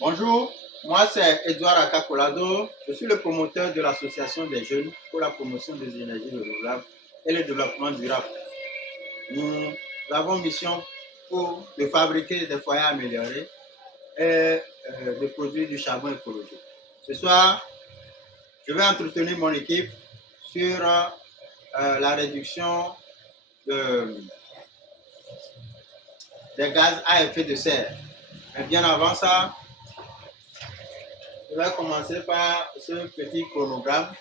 Bonjour, moi c'est Edouard Akakolado. Je suis le promoteur de l'Association des jeunes pour la promotion des énergies renouvelables et le développement durable. Nous avons mission de fabriquer des foyers améliorés et de produire du charbon écologique. Ce soir, je vais entretenir mon équipe sur la réduction des gaz à effet de serre. Mais bien avant ça, je vais commencer par ce petit chronogramme.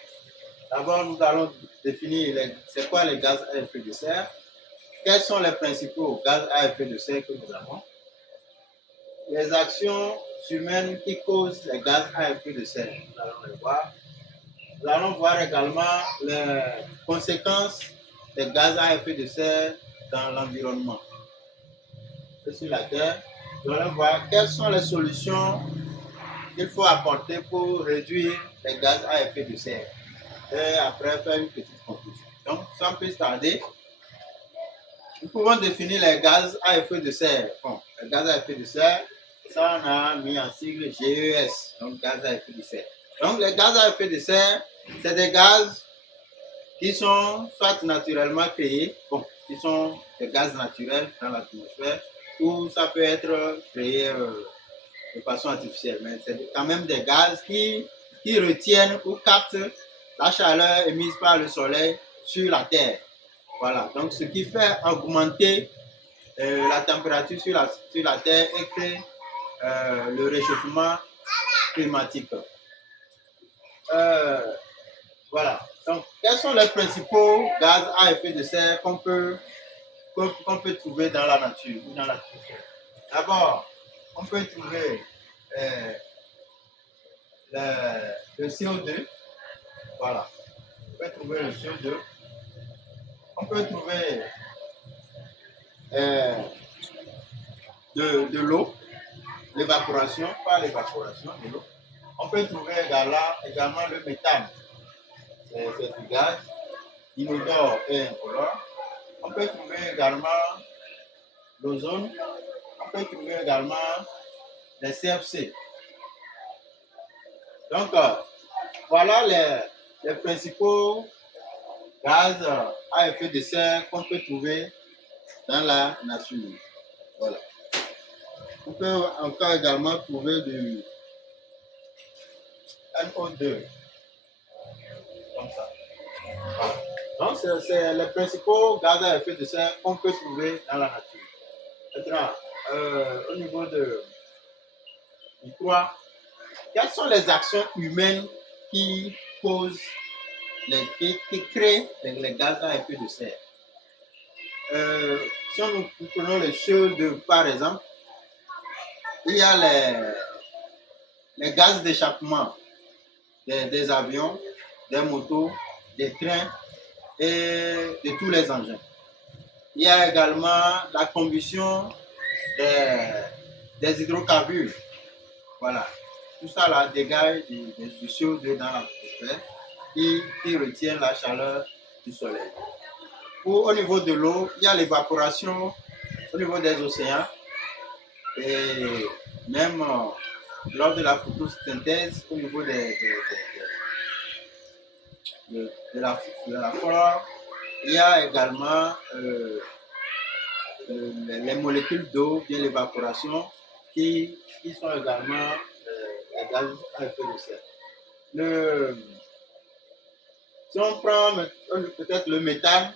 D'abord, nous allons définir c'est quoi les gaz à effet de serre, quels sont les principaux gaz à effet de serre que nous avons, les actions humaines qui causent les gaz à effet de serre, nous allons les voir. Nous allons voir également les conséquences des gaz à effet de serre dans l'environnement et sur la Terre. Nous allons voir quelles sont les solutions qu'il faut apporter pour réduire les gaz à effet de serre. Et après, faire une petite conclusion. Donc, sans plus tarder, nous pouvons définir les gaz à effet de serre. Bon, les gaz à effet de serre, ça on a mis en sigle GES, donc gaz à effet de serre. Donc, les gaz à effet de serre, c'est des gaz qui sont soit naturellement créés, bon, qui sont des gaz naturels dans l'atmosphère, ou ça peut être créé de façon artificielle, mais c'est quand même des gaz qui retiennent ou captent la chaleur émise par le soleil sur la Terre. Voilà, donc ce qui fait augmenter la température sur la Terre et créer le réchauffement climatique. Voilà, donc quels sont les principaux gaz à effet de serre qu'on peut trouver dans la nature ou dans l'atmosphère? D'abord, on peut trouver le CO2, voilà, on peut trouver le CO2, on peut trouver de l'eau, l'évaporation, pas l'évaporation de l'eau. On peut trouver également le méthane, c'est du gaz inodore et incolore. On peut trouver également l'ozone, on peut trouver également les CFC. Donc, voilà les principaux gaz à effet de serre qu'on peut trouver dans la nature. Voilà. On peut encore également trouver du NO2, comme ça. Voilà. Donc, c'est les principaux gaz à effet de serre qu'on peut trouver dans la nature. Maintenant, au niveau du 3, quelles sont les actions humaines qui causent, qui créent les gaz à effet de serre? Si nous prenons le CO2 par exemple, il y a les gaz d'échappement des avions, des motos, des trains et de tous les engins. Il y a également la combustion des hydrocarbures. Voilà. Tout ça là dégage du CO2 dans l'atmosphère qui retient la chaleur du soleil. Au niveau de l'eau, il y a l'évaporation au niveau des océans et même lors de la photosynthèse au niveau de la flore, il y a également les molécules d'eau, bien l'évaporation, qui sont également les gaz à effet de serre. Si on prend peut-être le méthane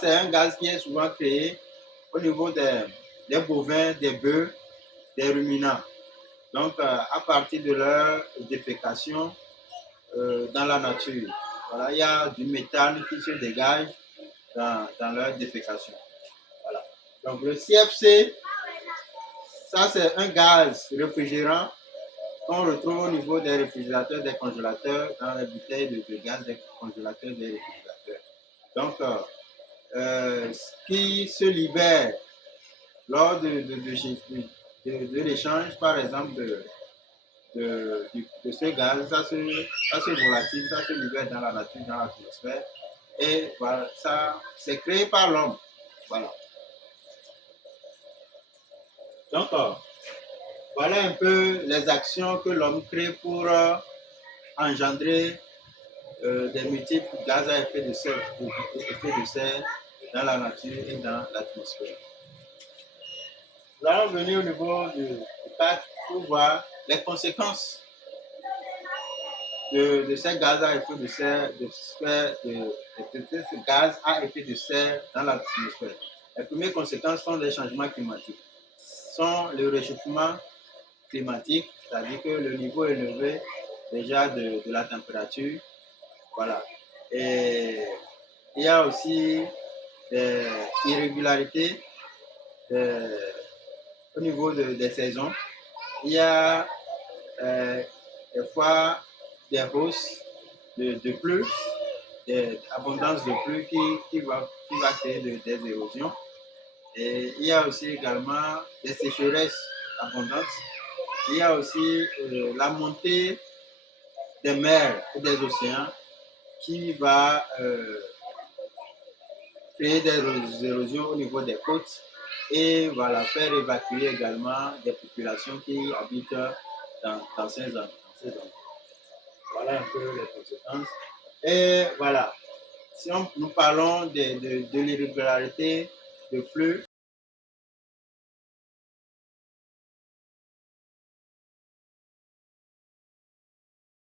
c'est un gaz qui est souvent créé au niveau des bovins, des bœufs, des ruminants. Donc, à partir de leur défécation dans la nature, voilà, il y a du méthane qui se dégage dans leur défécation. Voilà. Donc, le CFC, ça c'est un gaz réfrigérant qu'on retrouve au niveau des réfrigérateurs, des congélateurs, dans les bouteilles de gaz des congélateurs, des réfrigérateurs. Donc, qui se libère lors de l'échange, par exemple, de ce gaz, ça se volatile, ça se libère dans la nature, dans l'atmosphère. Et voilà, ça, c'est créé par l'homme. Voilà. Donc, Voilà un peu les actions que l'homme crée pour engendrer des multiples gaz à effet de serre dans la nature et dans l'atmosphère. Nous allons venir au niveau du 4 pour voir les conséquences de ces gaz à effet de serre, de ces gaz à effet de serre dans l'atmosphère. Les premières conséquences sont les changements climatiques, sont le réchauffement climatique, c'est-à-dire que le niveau élevé déjà de la température, voilà. Et il y a aussi des irrégularités au niveau des saisons. Il y a des fois des hausses de pluie, des abondances de pluie qui va créer des érosions. Et il y a aussi également des sécheresses abondantes. Il y a aussi la montée des mers et des océans qui va créer des érosions au niveau des côtes et voilà, faire évacuer également des populations qui habitent dans ces endroits. Voilà un peu les conséquences. Et voilà, si nous parlons de l'irrégularité de flux,